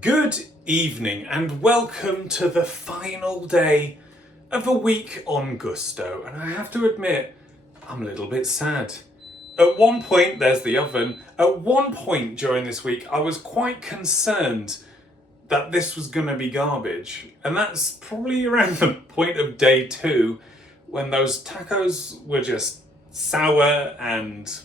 Good evening and welcome to the final day of a week on Gusto, and I have to admit, I'm a little bit sad. At one point, there's the oven, at one point during this week I was quite concerned that this was going to be garbage, and that's probably around the point of day 2 when those tacos were just sour and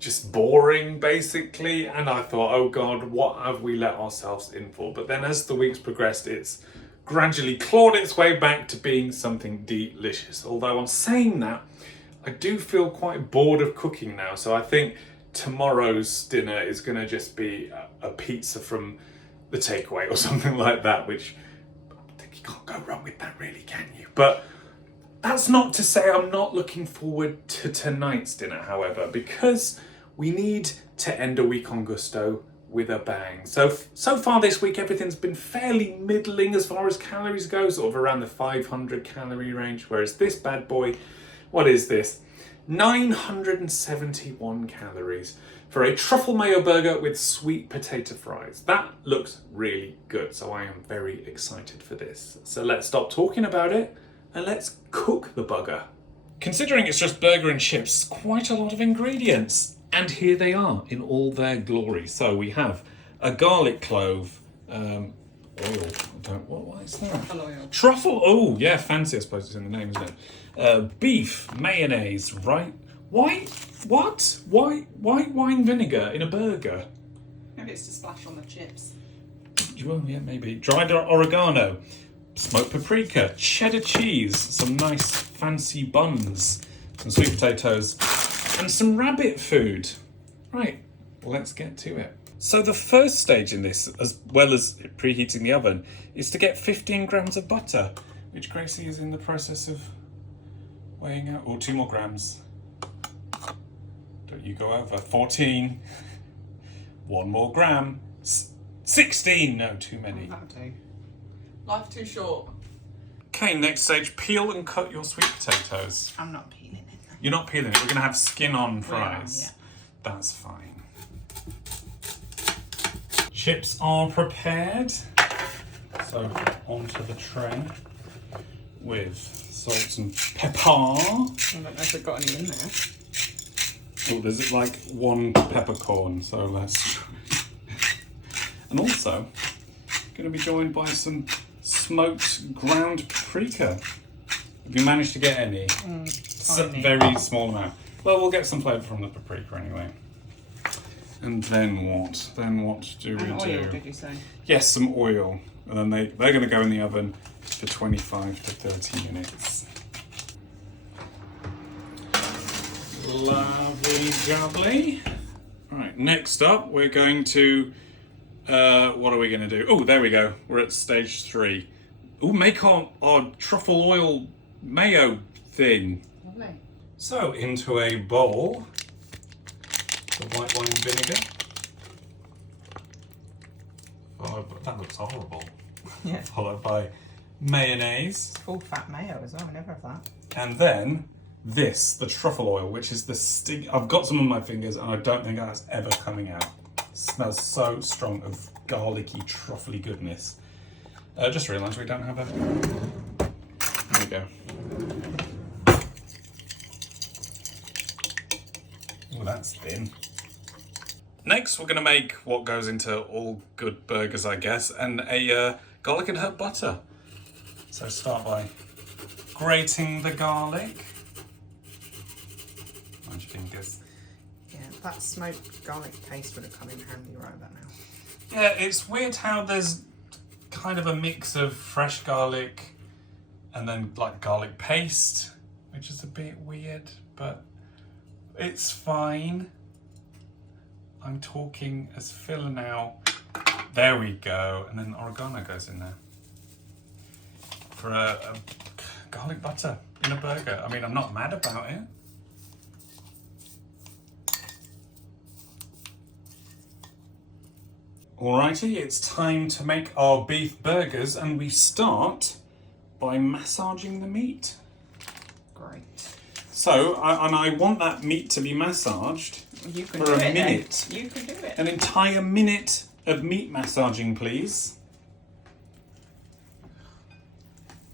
just boring basically, and I thought, oh god, what have we let ourselves in for? But then as the weeks progressed, it's gradually clawed its way back to being something delicious. Although on saying that, I do feel quite bored of cooking now, so I think tomorrow's dinner is going to just be a pizza from the takeaway or something like that, which I think you can't go wrong with that really, can you? But that's not to say I'm not looking forward to tonight's dinner, however, because we need to end a week on Gusto with a bang. So far this week, everything's been fairly middling as far as calories go, sort of around the 500 calorie range, whereas this bad boy, what is this? 971 calories for a truffle mayo burger with sweet potato fries. That looks really good, so I am very excited for this. So let's stop talking about it and let's cook the bugger. Considering it's just burger and chips, quite a lot of ingredients. And here they are in all their glory. So we have a garlic clove, oil. What is that? Truffle oil. Truffle. Oh, yeah, fancy. I suppose it's in the name, isn't it? Beef, mayonnaise, right? White wine vinegar in a burger. Maybe it's to splash on the chips. Well, yeah, maybe. Dried oregano, smoked paprika, cheddar cheese, some nice fancy buns, some sweet potatoes, and some rabbit food. Right, let's get to it. So the first stage in this, as well as preheating the oven, is to get 15 grams of butter, which Gracie is in the process of weighing out. Oh, 2 more grams. Don't you go over. 14. 1 more gram. 16. No, too many. That'll do. Life too short. Okay, next stage, peel and cut your sweet potatoes. I'm not peeling it. You're not peeling it, we're going to have skin on fries. We are, yeah. That's fine. Chips are prepared. So onto the tray with salt and pepper. I don't know if they've got any in there. Oh, there's like 1 peppercorn, so let's... And also, going to be joined by some smoked ground paprika. Have you managed to get any? Very small amount. Well, we'll get some flavour from the paprika anyway. And then what? Then what do we do? Oil, did you say? Yes, some oil. And then they're going to go in the oven for 25 to 30 minutes. Lovely jubbly. Right, next up we're going to... what are we going to do? Oh, there we go. We're at stage 3. Oh, make our truffle oil mayo thing. Lovely. So, into a bowl, the white wine vinegar. That looks horrible. Yeah. Followed by mayonnaise. It's called fat mayo as well. I never have that. And then this, the truffle oil, which is the sting. I've got some on my fingers and I don't think that's ever coming out. It smells so strong of garlicky, truffly goodness. Just realised we don't have a... There we go. Oh, that's thin. Next, we're going to make what goes into all good burgers, I guess, and a garlic and herb butter. So start by grating the garlic. Mind your fingers. Yeah, that smoked garlic paste would have come in handy right about now. Yeah, it's weird how there's kind of a mix of fresh garlic and then like garlic paste, which is a bit weird, but it's fine. I'm talking as filler now. There we go. And then oregano goes in there for a garlic butter in a burger. I mean, I'm not mad about it. Alrighty, it's time to make our beef burgers, and we start by massaging the meat. Great. So, I want that meat to be massaged You can for do a it minute. then. You can do it. An entire minute of meat massaging, please.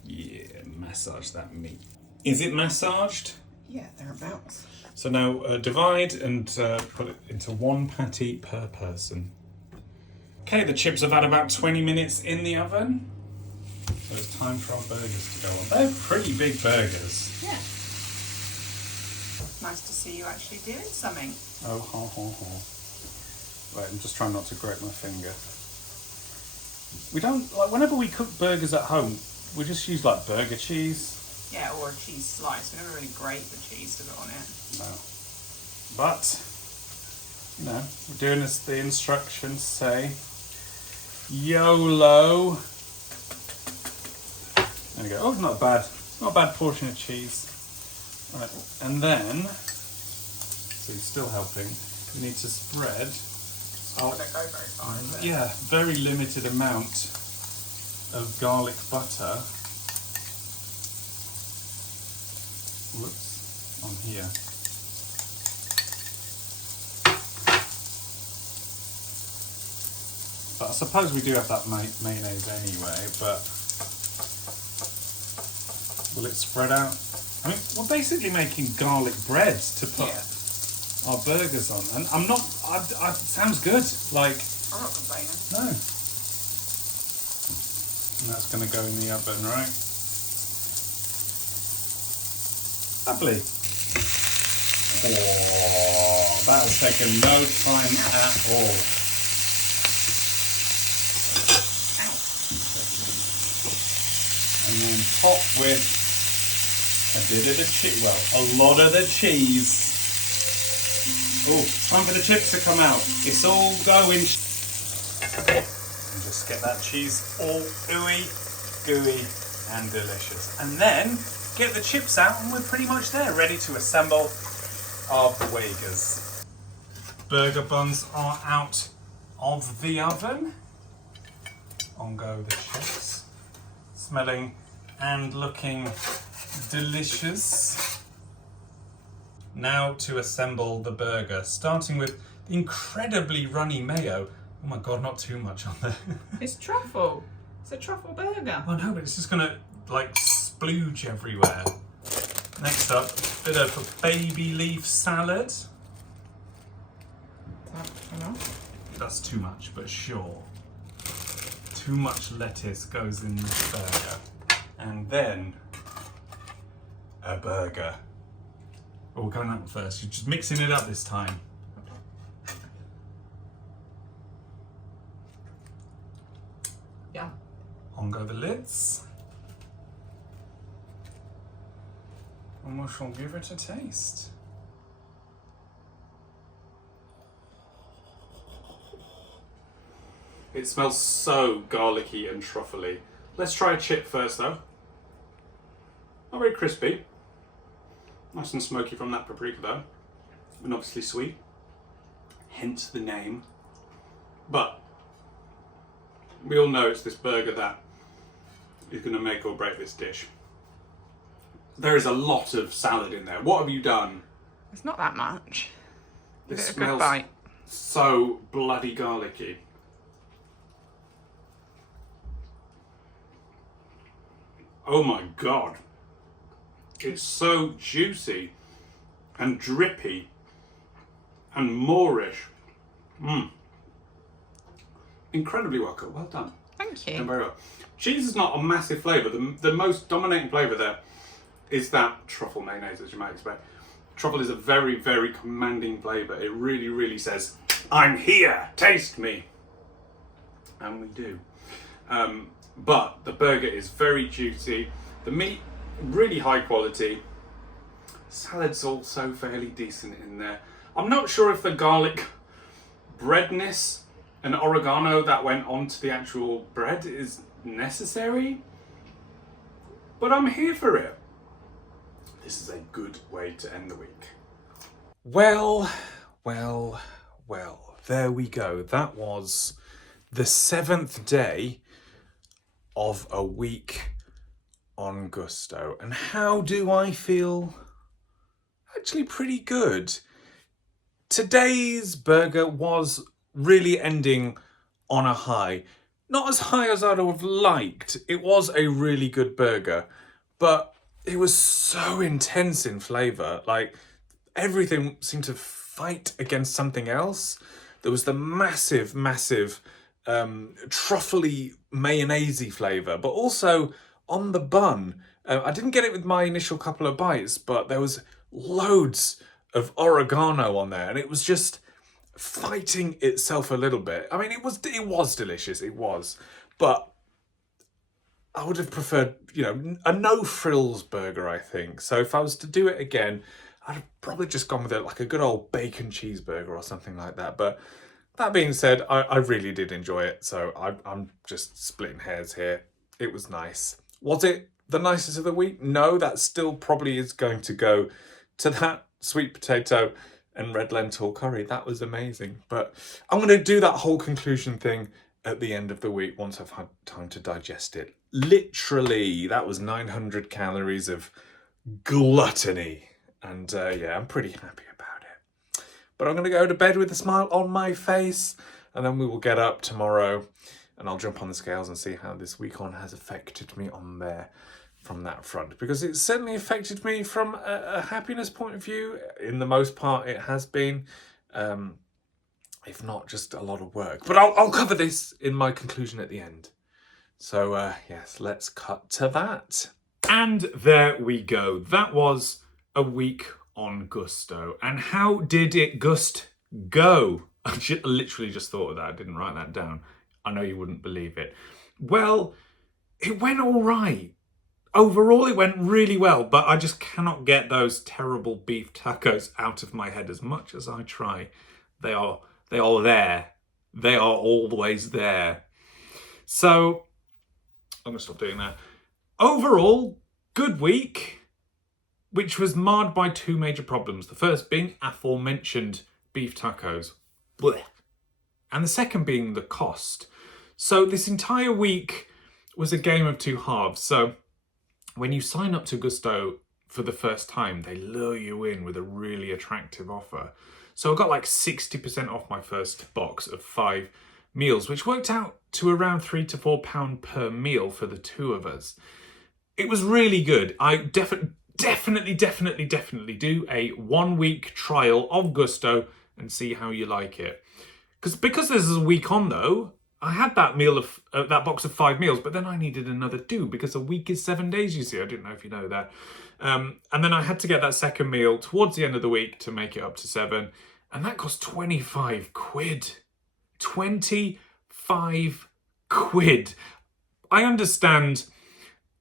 Yeah, massage that meat. Is it massaged? Yeah, thereabouts. So now divide and put it into 1 patty per person. Okay, the chips have had about 20 minutes in the oven. So it's time for our burgers to go on. They're pretty big burgers. Yeah. Nice to see you actually doing something. Oh, ho, ho, ho. Right, I'm just trying not to grate my finger. We don't, like, whenever we cook burgers at home, we just use, like, burger cheese. Yeah, or a cheese slice. We never really grate the cheese to put on it. No. But, you know, we're doing as the instructions say. YOLO. There we go. Oh, not bad. Not a bad portion of cheese. Right, and then, so you're still helping, you need to spread. Oh, don't go very far, is it? Yeah, very limited amount of garlic butter. Whoops, on here. But I suppose we do have that mayonnaise anyway, but will it spread out? I mean, we're basically making garlic bread to put our burgers on. And I'm not, it sounds good. Like, I'm not complaining. no. And that's going to go in the oven, right? Lovely. Oh, that has taken no time at all. And then top with a lot of the cheese. Oh, time for the chips to come out. It's all going. And just get that cheese all ooey, gooey, and delicious. And then get the chips out, and we're pretty much there, ready to assemble our burgers. Burger buns are out of the oven. On go the chips. Smelling and looking delicious. Now to assemble the burger, starting with the incredibly runny mayo. Oh my god, not too much on there. It's truffle. It's a truffle burger. Oh no, but it's just gonna like splooge everywhere. Next up, a bit of a baby leaf salad. Is that enough? That's too much, but sure. Too much lettuce goes in this burger. And then a burger. Oh, we're going that one first. You're just mixing it up this time. Yeah. On go the lids. And we shall give it a taste. It smells so garlicky and truffly. Let's try a chip first though. Not very crispy. Nice and smoky from that paprika though. And obviously sweet. Hence the name. But we all know it's this burger that is going to make or break this dish. There is a lot of salad in there. What have you done? It's not that much. This Is it a smells good bite? so bloody garlicky. Oh my god. It's so juicy and drippy and Moorish. Incredibly well cooked. Well done. Thank you. Done very well. Cheese is not a massive flavour. The most dominating flavour there is that truffle mayonnaise, as you might expect. Truffle is a very, very commanding flavour. It really, really says, I'm here, taste me. And we do. But the burger is very juicy. The meat, really high quality. Salad's also fairly decent in there. I'm not sure if the garlic breadness and oregano that went onto the actual bread is necessary, but I'm here for it. This is a good way to end the week. Well, there we go. That was the 7th day of a week on Gousto. And how do I feel? Actually pretty good. Today's burger was really ending on a high. Not as high as I'd have liked. It was a really good burger, but it was so intense in flavour. Like, everything seemed to fight against something else. There was the massive, massive truffly mayonnaise flavour, but also on the bun. I didn't get it with my initial couple of bites, but there was loads of oregano on there, and it was just fighting itself a little bit. I mean, it was delicious, it was, but I would have preferred, a no frills burger, I think. So if I was to do it again, I'd have probably just gone with it like a good old bacon cheeseburger or something like that. But that being said, I really did enjoy it. So I'm just splitting hairs here. It was nice. Was it the nicest of the week? No, that still probably is going to go to that sweet potato and red lentil curry. That was amazing. But I'm going to do that whole conclusion thing at the end of the week once I've had time to digest it. Literally, that was 900 calories of gluttony. And yeah, I'm pretty happy about it. But I'm going to go to bed with a smile on my face, and then we will get up tomorrow and I'll jump on the scales and see how this week on has affected me on there from that front. Because it's certainly affected me from a happiness point of view. In the most part, it has been. If not just a lot of work. But I'll cover this in my conclusion at the end. So yes, let's cut to that. And there we go. That was a week on Gousto. And how did it go? I literally just thought of that. I didn't write that down. I know you wouldn't believe it. Well, it went all right. Overall, it went really well, but I just cannot get those terrible beef tacos out of my head as much as I try. They are there. They are always there. So, I'm going to stop doing that. Overall, good week, which was marred by two major problems. The first being aforementioned beef tacos. Blech. And the second being the cost. So this entire week was a game of two halves. So when you sign up to Gousto for the first time, they lure you in with a really attractive offer. So I got like 60% off my first box of 5 meals, which worked out to around £3 to £4 per meal for the two of us. It was really good. I definitely do a 1 week trial of Gousto and see how you like it. Because this is a week on though, I had that that box of 5 meals, but then I needed another 2 because a week is 7 days, you see. I didn't know if you know that. And then I had to get that second meal towards the end of the week to make it up to 7. And that cost 25 quid. 25 quid. I understand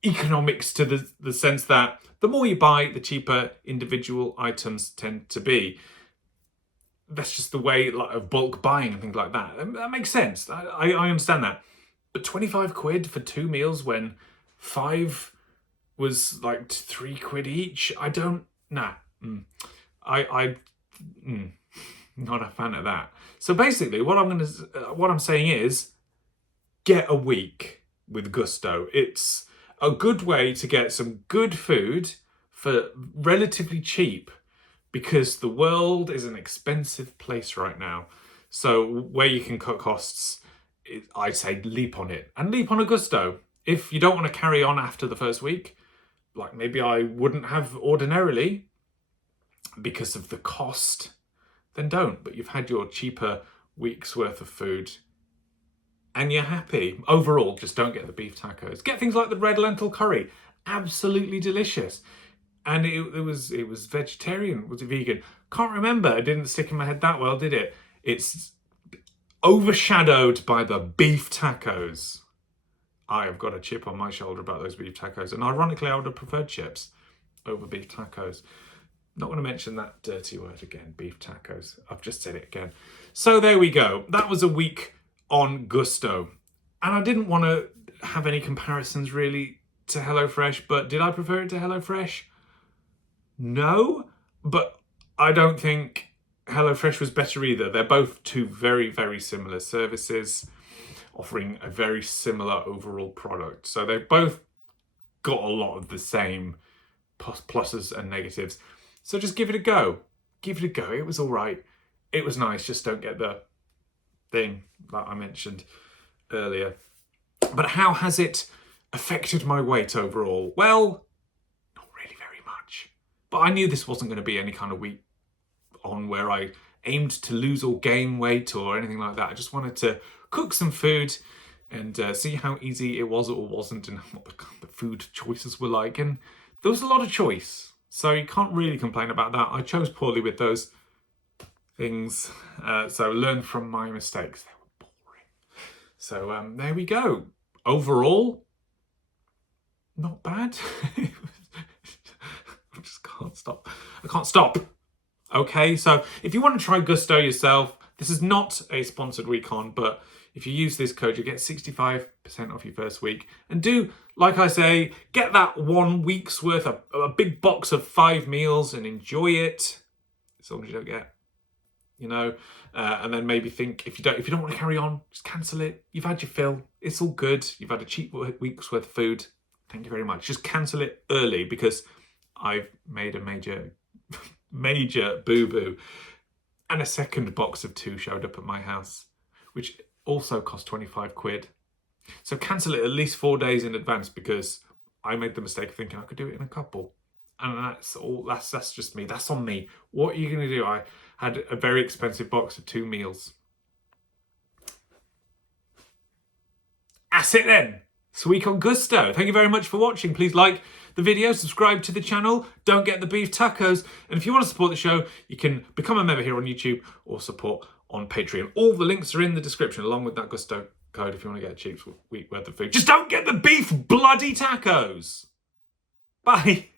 economics to the sense that the more you buy, the cheaper individual items tend to be. That's just the way of bulk buying and things like that. That makes sense. I understand that. But 25 quid for 2 meals when 5 was like 3 quid each? I don't... Nah. Not a fan of that. So basically, what I'm saying is, get a week with Gousto. It's a good way to get some good food for relatively cheap, because the world is an expensive place right now. So where you can cut costs, I'd say leap on it. And leap on a Gousto. If you don't want to carry on after the first week, like maybe I wouldn't have ordinarily because of the cost, then don't. But you've had your cheaper week's worth of food and you're happy. Overall, just don't get the beef tacos. Get things like the red lentil curry. Absolutely delicious. And it was vegetarian. Was it vegan? Can't remember. It didn't stick in my head that well, did it? It's overshadowed by the beef tacos. I have got a chip on my shoulder about those beef tacos. And ironically, I would have preferred chips over beef tacos. Not going to mention that dirty word again, beef tacos. I've just said it again. So there we go. That was a week on Gousto. And I didn't want to have any comparisons really to HelloFresh, but did I prefer it to HelloFresh? No, but I don't think HelloFresh was better either. They're both two very, very similar services offering a very similar overall product. So they've both got a lot of the same pluses and negatives. So just give it a go. Give it a go. It was all right. It was nice. Just don't get the thing that I mentioned earlier. But how has it affected my weight overall? Well, not really very much. But I knew this wasn't going to be any kind of week on where I aimed to lose or gain weight or anything like that. I just wanted to cook some food and see how easy it was or wasn't, and what the food choices were like. And there was a lot of choice, so you can't really complain about that. I chose poorly with those things, so learn from my mistakes. They were boring. So there we go. Overall, not bad. I just can't stop. I can't stop. Okay, so if you want to try Gousto yourself, this is not a sponsored week on, but if you use this code, you get 65% off your first week. And do, like I say, get that 1 week's worth of a big box of 5 meals and enjoy it, as long as you don't get, and then maybe think if you don't want to carry on, just cancel it. You've had your fill. It's all good. You've had a cheap week's worth of food. Thank you very much. Just cancel it early, because I've made a major boo-boo. And a second box of 2 showed up at my house, which also cost 25 quid. So cancel it at least 4 days in advance, because I made the mistake of thinking I could do it in a couple. And that's just me. That's on me. What are you going to do? I had a very expensive box of 2 meals. That's it then. It's a week on Gousto. Thank you very much for watching. Please like the video, subscribe to the channel, don't get the beef tacos. And if you want to support the show, you can become a member here on YouTube or support on Patreon. All the links are in the description, along with that Gousto code if you want to get a cheap week worth of food. Just don't get the beef bloody tacos. Bye.